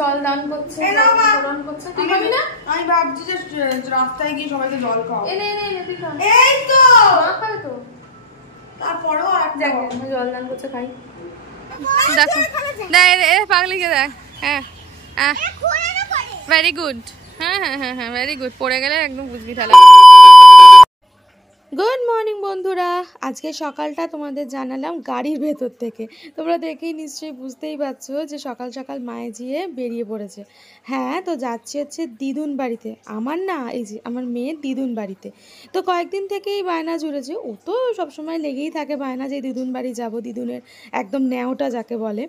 জল দান করছে, তুই খাবি না? আমি ভাবছি যে রাস্তায় গিয়ে সবাইকে জল খাও। এই তো মা খাবে তো, তারপরেও আর জল দান করছে, খাই। দেখো দেখ পাগলিকে দেখ। হ্যাঁ হ্যাঁ ভেরি গুড, হ্যাঁ হ্যাঁ হ্যাঁ হ্যাঁ ভেরি গুড। পড়ে গেলে একদম বুঝবি তাহলে। গুড মর্নিং বন্ধুরা, আজকে সকালটা তোমাদের জানালাম গাড়ির ভেতর থেকে। তোমরা দেখেই নিশ্চয়ই বুঝতেই পারছো যে সকাল সকাল মায়ে যেয়ে বেরিয়ে পড়েছে। হ্যাঁ, তো যাচ্ছি হচ্ছে দিদুন বাড়িতে। আমার না, এই যে আমার মেয়ের দিদুন বাড়িতে। তো কয়েকদিন থেকেই বায়না জুড়েছে, ও তো সবসময় লেগেই থাকে বায়না যে দিদুন বাড়ি যাব, দিদুনের একদম ন্যাওটা যাকে বলে।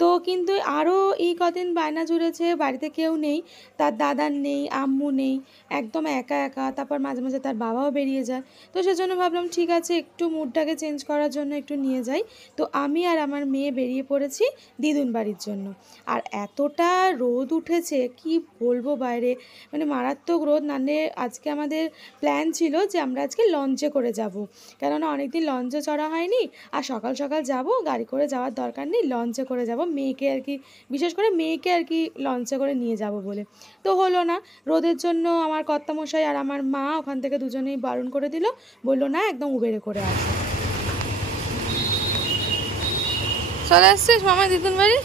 তো কিন্তু আরও এই কদিন বায়না জুড়েছে, বাড়িতে কেউ নেই, তার দাদার নেই, আম্মু নেই, একদম একা একা। তারপর মাঝে মাঝে তার বাবাও বেরিয়ে যায়। তো সেজন্য ভাবলাম ঠিক আছে, একটু মুডটাকে চেঞ্জ করার জন্য একটু নিয়ে যাই। তো আমি আর আমার মেয়ে বেরিয়ে পড়েছি দিদুন বাড়ির জন্য। আর এতটা রোদ উঠেছে কি বলবো, বাইরে মানে মারাত্মক রোদ। নালে আজকে আমাদের প্ল্যান ছিল যে আমরা আজকে লঞ্চে করে যাব, কেননা অনেকদিন লঞ্চে চড়া হয়নি। আর সকাল সকাল যাব, গাড়ি করে যাওয়ার দরকার নেই, লঞ্চে করে যাব, মেয়েকে আর কি, বিশেষ করে মেয়েকে আর কি লঞ্চে করে নিয়ে যাব বলে। তো হলো না, রোদের জন্য আমার কর্তামশাই আর আমার মা ওখান থেকে দুজনেই বারণ করে দিল, বললো না একদম উবেরে করে আসো। চলে আসছিস মামা দিদুন বাড়ি?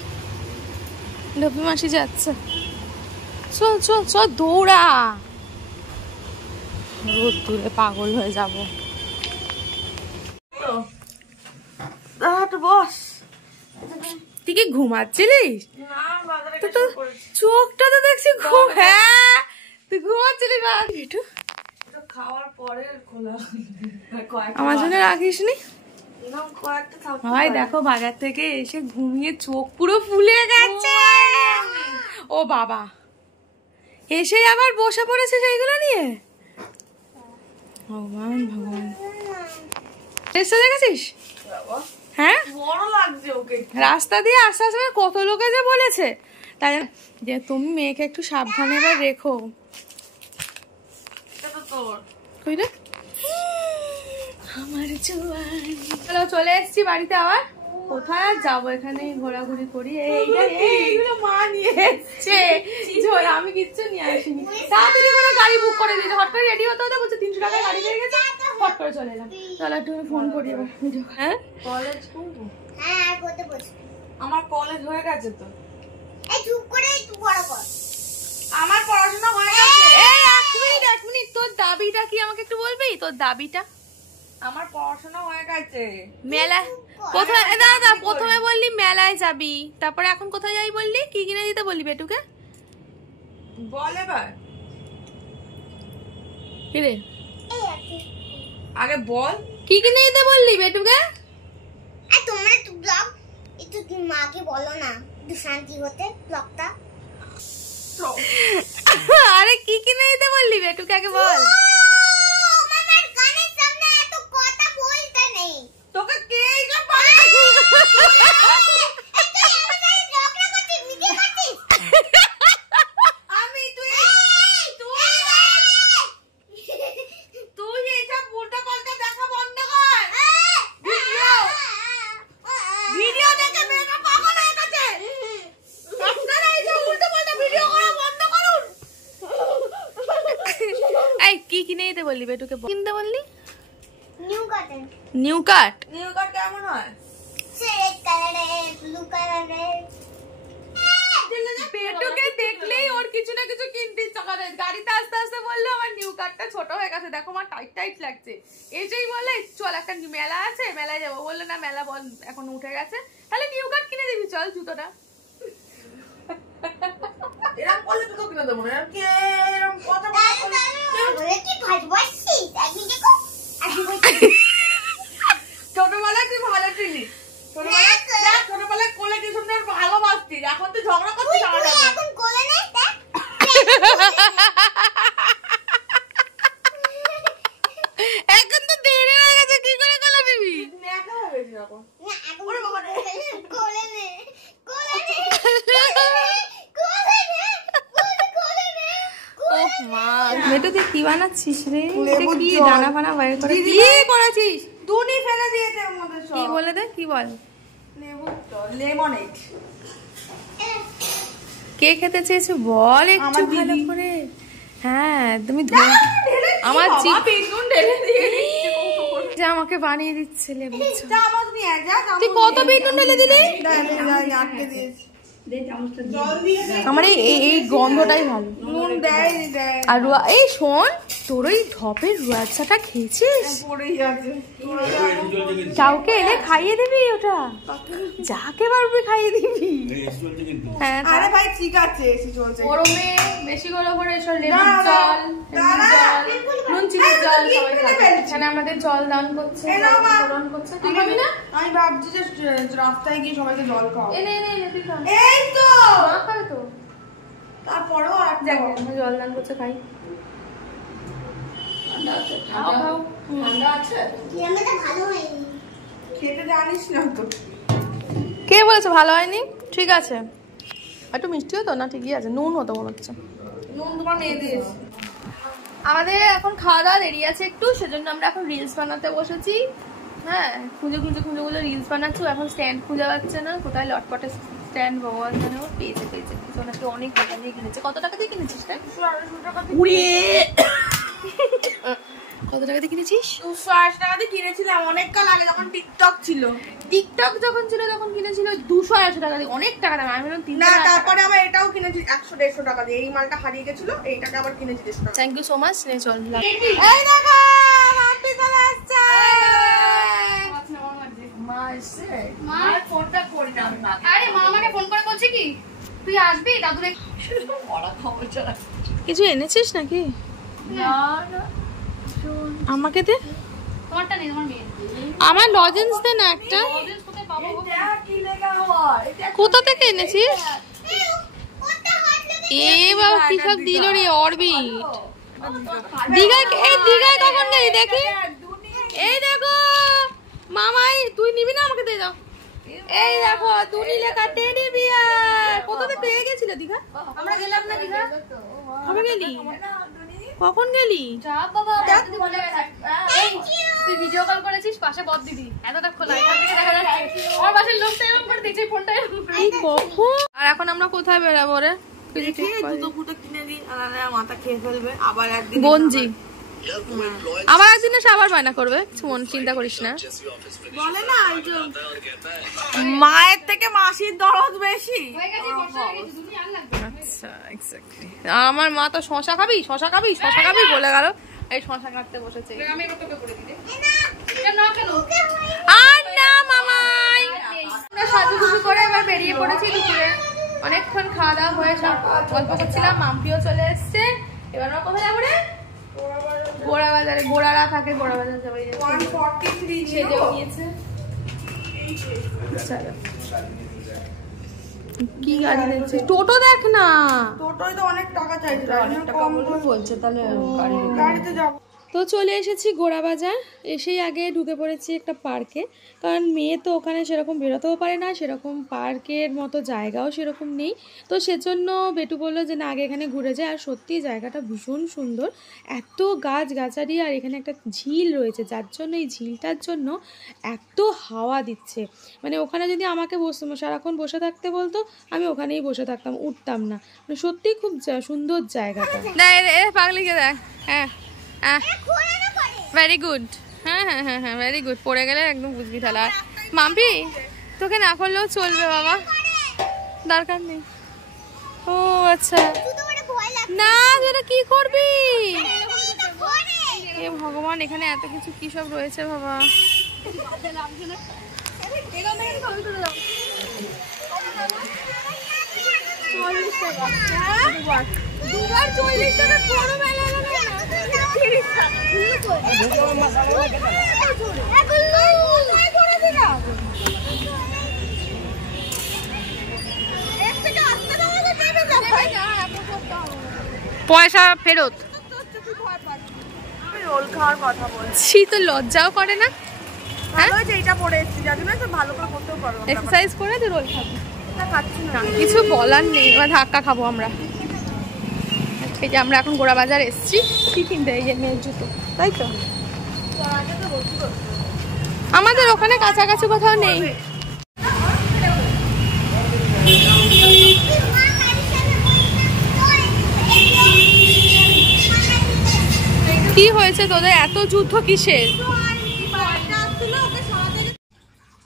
ডপি মাসি যাচ্ছে, চল চল চল দৌড়া, রোদ দূরে পাগল হয়ে যাব। বস, তুই কি ঘুমাচ্ছিলিস? তো চোখটা তো দেখছি ঘুম। হ্যাঁ তুই ঘুমাচ্ছিলিস একটু, খাওয়ার পরে খোলা। আমার জন্য রাখিস নি ভাই? দেখো বাজার থেকে এসে ঘুমিয়ে চোখ পুরো ফুলে গেছে। ও বাবা, এসে আবার বসে পড়েছে সেইগুলো নিয়ে। ভগবান ভগবান, এসে দেখেছিস? হ্যাঁ বড় লাগছে ওকে। রাস্তা দিয়ে আস্তে আস্তে কত লোকে যে বলেছে, তাই যে তুমি মেয়েকে একটু সাবধানে এবার রেখো। আমার চলো চলে এসছি বাড়িতে আবার। কোথায় আর যাবো, এখানে ঘোরাঘুরি করি। এইগুলো মা নিয়ে এসছে, আমি কিচ্ছু নিয়ে আসিনি। তাড়াতাড়ি করে গাড়ি বুক করে দিয়েছে, হট করে রেডি হতে হতে বলছে 300 টাকায় গাড়ি পেয়ে গেছে, হট করে চলে এলাম। চলো একটু ফোন করি এবার। হ্যাঁ কলেজ করবো? হ্যাঁ করতে বলছি। আমার কলেজ হয়ে গেছে তো। এই চুপ করে একটু বড় কর। আমার পড়াশোনা হয়ে গেছে। এই এক মিনিট, তোর দাবিটা কি আমাকে একটু বলবি? তোর দাবিটা? আমার পড়াশোনা হয়ে গেছে। মেলা কোথায়? দাদা প্রথমে বললি মেলায় যাবি, তারপরে এখন কোথায় যাই বললি? কি কিনে দিতে বললি বেটুকে? বল এবার কি রে, আগে বল কি কিনে দিতে বললি বেটুকে? তোমরা তো ব্লগ একটু মাকে বলো না, একটু শান্তি হতে ব্লগটা। আরে কি কিনে দিতে বললি বেটুকে আগে বল। আমার কানের সামনে এত কথা বলতে নেই। তোকে কে এটা বললি বেটুকে কিনতে বললি? নিউ কাট। নিউ কাট? নিউ কাট কেমন হয়? রেড কালারের, ব্লু কালারের। বেটুকে দেখলেই ওর কিছু না কিছু কিনতে ইচ্ছা করে। গাড়িতে আস্তে আস্তে বললো আমার নিউ কাটটা ছোট হয়ে গেছে, দেখো আমার টাইট টাইট লাগছে। এসেই বলে চল একটা মেলা আছে, মেলায় যাবো। বললো না মেলা বল এখন উঠে গেছে, তাহলে নিউ কাট কিনে দিবি, চল জুতোটা। এরকম করলে তো কিনে দেবো না। কে এরকম কথা বলে কি ভালোবাসি একদিন দেখো। ছোটবেলায় তুই ভালো ছিলি, ছোটবেলায় কোলে কি সুন্দর ভালোবাসতিস, এখন তুই ঝগড়া করছিস। এখন কোলে নেই, দেখ এখন তো দেরি হয়ে গেছে, কি করে কোলে দিবি? একা হয়ে গেছিস এখন। না এখন কোলে নেই, কোলে নেই। বেটু তুই কি বানাচ্ছিস রে? কি দানা ফানা বাইর করে কি করেছিস? দুনি ফেলে দিয়েছে ওর মধ্যে সব। কি বলে দে, কি বল? লেবু তো লেমনেড। কে খেতে চেয়েছো বল একটু ভালো করে। হ্যাঁ তুমি আমার যে আমাকে বানিয়ে দিচ্ছিলে তুই কত বিট নুন ঢেলে দিলি? আমার এই গন্ধটাই ভালো। আর এই শোন, তোর ওই ঢপের রুয়াচাটা খেয়েছিস? কাউকে এনে খাইয়ে দিবি, ওটা যাকে পারবি খাইয়ে দিবি। হ্যাঁ ভাই ঠিক আছে, গরমে বেশি গরম করে এসব লেবুর জল, নুন চিনির জল সবাই খাবে। এখানে আমাদের জল দান করছে, জল করছে। তুই খাবি না? আমি ভাবছি যে রাস্তায় গিয়ে সবাইকে জল খাও। এনে এনে এনে তুই খা। এই তো মা খাবে তো, তারপরেও আর জল দান করছে, খাই। কে বলেছে ভালো হয়নি? ঠিক আছে, একটু মিষ্টি হতো না? ঠিকই আছে, নুন হতো মনে হচ্ছে। নুন তোমার মেয়ে দিয়েছে। আমাদের এখন খাওয়া দাওয়া দেরি আছে একটু, সেজন্য আমরা এখন রিলস বানাতে বসেছি। হ্যাঁ, খুঁজে রিলস বানাচ্ছি। এখন স্ট্যান্ড খুঁজে পাচ্ছে না, কোথায় লটপটে স্ট্যান্ড ভগবান জানে। পেয়েছে নাকি অনেক টাকা দিয়ে কিনেছে। কত টাকা দিয়ে কিনেছিস? কত টাকা দিয়ে কিনেছিস? 280 টাকা দিয়ে কিনেছিলাম অনেক কাল আগে, যখন টিকটক ছিল। টিকটক যখন ছিল তখন কিনেছিল 280 টাকা দিয়ে, অনেক টাকা দাম। আমি বললাম 3 না, তারপরে আবার এটাও কিনেছি 100-150 টাকা দিয়ে। এই মালটা হারিয়ে গেছিল, এইটাকে আবার কিনেছি 150 টাকা। Thank you so much. নে চল, এই দেখো মাম্পি চলে আসছে। মা এসে মা ফোনটা করি না আমি। আরে মা আমাকে ফোন করে বলছে কি তুই আসবি দাদুরে বড় খবর চলা। কিছু এনেছিস নাকি? না না, আমাকে দে। তোমারটা নেই, তোমার মেয়ে। আমার লজেন্স দে না একটা। লজেন্স কোথায় পাবো? এটা কি লেখা হয়? কোথা থেকে এনেছিস? এ বাবা কি সব দিল রে অরবিট। দীঘায় কখন গেলি দেখি? এই দেখো মামাই, তুই নিবি না? আমাকে দিয়ে দাও। এই দেখো দুনি লেখা টেডি বিয়ার। কোথা থেকে পেয়ে গেছিল? দীঘা আমরা গেলাম না। দীঘা কবে গেলি? কখন গেলি? তুই ভিডিও কল করেছিস? পাশে বদ দিদি এতটা খোলা, এখান থেকে দেখা যাচ্ছে আমার পাশের লোকটা এরকম করে দিয়েছে ফোনটা। এই কখন? আর এখন আমরা কোথায় বেরাবো রে? জুতো ফুটো কিনে দিই, মাথা খেয়ে ফেলবে। আবার একদিন গঞ্জি, আবার একদিন এসে আবার বায়না করবে। মন চিন্তা করিস না। বলে না মায়ের থেকে মাসির দরদ বেশি। আচ্ছা এক্স্যাক্টলি। আমার মা তো শশা খাবি বলে গেল। এই শশা কাটতে বসেছে। আর না মামাই, আমরা সাজুগুজু করে এবার বেরিয়ে পড়েছি। দুপুরে অনেকক্ষণ খাওয়া দাওয়া হয়ে সব গল্প করছিলাম। মাম্পিও চলে এসছে। এবার আমরা কোথায় যাবো রে? গোড়া বাজারে। গোড়ারা থাকে, গোড়া বাজার যাবে। 143 সেজেও নিয়েছে। কি গাড়ি দেখছিস? টোটো দেখ না। টোটোই তো অনেক টাকা চাইছিল, অনেক টাকা বলছে। তাহলে গাড়িতে যাব। তো চলে এসেছি গোড়া বাজার। এসেই আগে ঢুকে পড়েছি একটা পার্কে, কারণ মেয়ে তো ওখানে সেরকম বেরোতেও পারে না, সেরকম পার্কের মতো জায়গাও সেরকম নেই। তো সেজন্য বেটু বললো যে না আগে এখানে ঘুরে যায়। আর সত্যি জায়গাটা ভীষণ সুন্দর, এত গাছগাছালি, আর এখানে একটা ঝিল রয়েছে, যার জন্য এই ঝিলটার জন্য এত হাওয়া দিচ্ছে। মানে ওখানে যদি আমাকে সারাক্ষণ বসে থাকতে বলতো, আমি ওখানেই বসে থাকতাম, উঠতাম না। মানে সত্যিই খুব সুন্দর জায়গাটা। পাগলিকে দেখ। হ্যাঁ ভেরি গুড। হ্যাঁ হ্যাঁ হ্যাঁ হ্যাঁ ভেরি গুড। পড়ে গেলে একদম বুঝবি তাহলে। আর মাম্পি তোকে না করলেও চলবে বাবা, দরকার নেই। ও আচ্ছা, না যেটা কি করবি? এ ভগবান, এখানে এত কিছু কি সব রয়েছে বাবা। দুবার 40 টাকা কোনো মেলা না। পয়সা ফেরত। রোল খাওয়ার কথা বলছি তো লজ্জাও করে না। এইটা পরে এসেছি, যার জন্য ভালো করে করতেও পারবো। এক্সারসাইজ করে তো রোল খাবো না, খাচ্ছি না, কিছু বলার নেই। এবার ধাক্কা খাবো আমরা। এই যে আমরা এখন গোড়া বাজার এসেছি কি কিনতে, এই যে মেয়ের জুতো, তাই তো। আমাদের ওখানে কাছাকাছি কোথাও নেই। কি হয়েছে তোদের এত যুদ্ধ কিসের?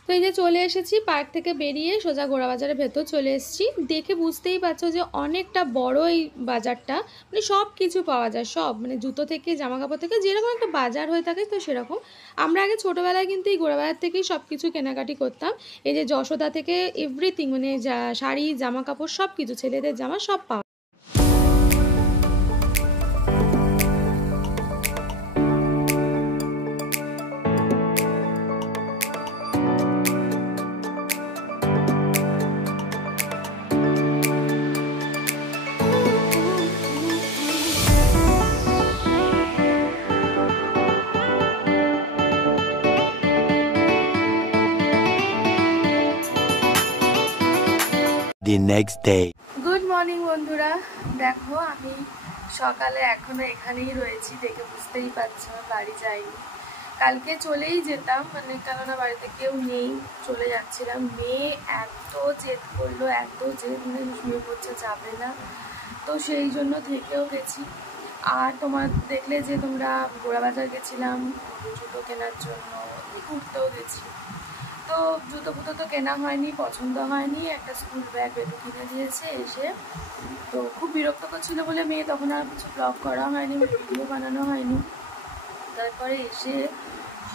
তো এই যে চলে এসেছি পার্ক থেকে বেরিয়ে সোজা গোড়া বাজারের ভেতর চলে এসেছি। দেখে বুঝতেই পারছো যে অনেকটা বড় এই বাজারটা, মানে সব কিছু পাওয়া যায়, সব মানে জুতো থেকে জামা কাপড় থেকে যেরকম একটা বাজার হয়ে থাকে তো সেরকম। আমরা আগে ছোটোবেলায় কিন্তু এই গোড়া বাজার থেকেই সব কিছু কেনাকাটি করতাম। এই যে যশোদা থেকে এভরিথিং, মানে শাড়ি জামা কাপড় সব কিছু, ছেলেদের জামা সব পাওয়া। The next day. Good morning বন্ধুরা, দেখো আমি সকালে এখনো এখানেই রয়েছি, দেখে বুঝতেই পারছো বাড়ি যাইনি। কালকে চলেই যেতাম, মানে কেননা বাড়িতে কেউ নেই, চলে যাচ্ছিলাম। মেয়ে এত জেদ করলো, এত জেদ, মানে শুয়ে পড়ছে যাবে না, তো সেই জন্য থেকেও গেছি। আর তোমার দেখলে যে তোমরা গোড়া বাজার গেছিলাম জুতো কেনার জন্য, ঘুরতেও গেছি। তো জুতো ফুতো তো কেনা হয়নি, পছন্দ হয়নি, একটা স্কুল ব্যাগ বেতু কিনে দিয়েছে এসে। তো খুব বিরক্ত করছিল বলে মেয়ে তখন আর কিছু ব্লগ করা হয়নি, ভিডিও বানানো হয়নি। তারপরে এসে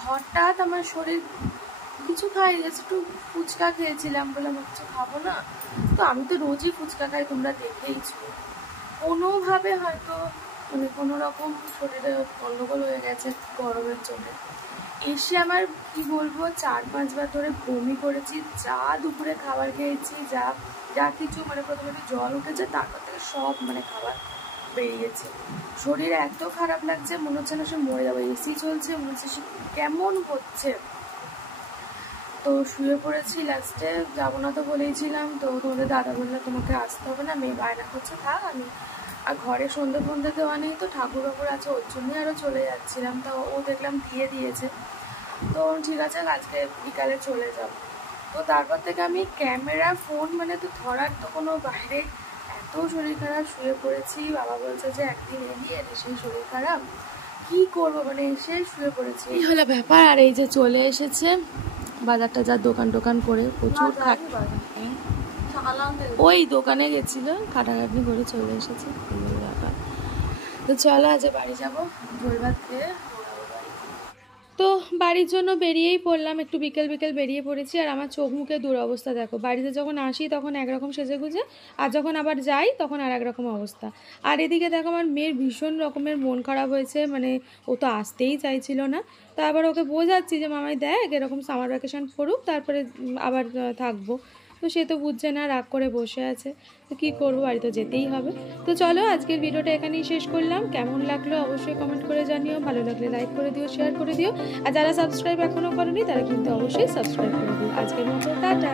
হঠাৎ আমার শরীর কিছু খাই গেছে, একটু ফুচকা খেয়েছিলাম, বলে আমার কিছু খাবো না। তো আমি তো রোজই ফুচকা খাই, তোমরা দেখেইছো। কোনোভাবে হয়তো মানে কোনো রকম শরীরে গন্ডগোল হয়ে গেছে গরমের জন্য। এসে আমার কি বলবো 4-5 বার ধরে বমি করেছি, যা দুপুরে খাবার খেয়েছি, যা যা কিছু, মানে প্রথমে জল উঠেছে, তারপর থেকে সব মানে খাবার বেরিয়েছে। শরীর এত খারাপ লাগছে, মনে হচ্ছে না সে মরে যাবো। এসি চলছে, মনে হচ্ছে সে কেমন হচ্ছে। তো শুয়ে পড়েছি, লাস্টে যাবো না তো বলেইছিলাম। তো তোমাদের দাদা বললো তোমাকে আসতে হবে না, মেয়ে বায়না করছে, থাক। আমি আর ঘরে সন্ধ্যে ফন্ধে দেওয়া নেই, তো ঠাকুর বাকুর আছে, ওর জন্যই আরও চলে যাচ্ছিলাম। তো ও দেখলাম দিয়ে দিয়েছে, তো ঠিক আছে আজকে বিকালে চলে যাব। তো তারপর থেকে আমি ক্যামেরা ফোন মানে তো ধরার তো কোনো বাইরে, এত শরীর খারাপ, শুয়ে পড়েছি। বাবা বলছে যে একদিন এলি, সেই শরীর খারাপ কি করবো, মানে এসে শুয়ে পড়েছি, এই হলো ব্যাপার। আর এই যে চলে এসেছে বাজারটা, যা দোকান করে প্রচুর ওই দোকানে গেছিল, খাটাখাটনি করে চলে এসেছে, এই হলো ব্যাপার। তো চলো আজ বাড়ি যাবো, ঝোল ভাত খেয়ে। তো বাড়ির জন্য বেরিয়েই পড়লাম, একটু বিকেল বেরিয়ে পড়েছি। আর আমার চোখ মুখে দুরবস্থা দেখো, বাড়িতে যখন আসি তখন একরকম সেজে গুজে, আর যখন আবার যাই তখন আর একরকম অবস্থা। আর এদিকে দেখো আমার মেয়ের ভীষণ রকমের মন খারাপ হয়েছে, মানে ও তো আসতেই চাইছিল না। তো আবার ওকে বোঝাচ্ছি যে মামাই দেখ এরকম সামার ভ্যাকেশন পড়ুক, তারপরে আবার থাকবো। তো সে তো বুঝছে না, রাগ করে বসে আছে। তো কী করবো, বাড়ি তো যেতেই হবে। তো চলো আজকের ভিডিওটা এখানেই শেষ করলাম। কেমন লাগলো অবশ্যই কমেন্ট করে জানিও, ভালো লাগলে লাইক করে দিও, শেয়ার করে দিও। আর যারা সাবস্ক্রাইব এখনও করোনি তারা কিন্তু অবশ্যই সাবস্ক্রাইব করে দিও। আজকের মতো টাটা।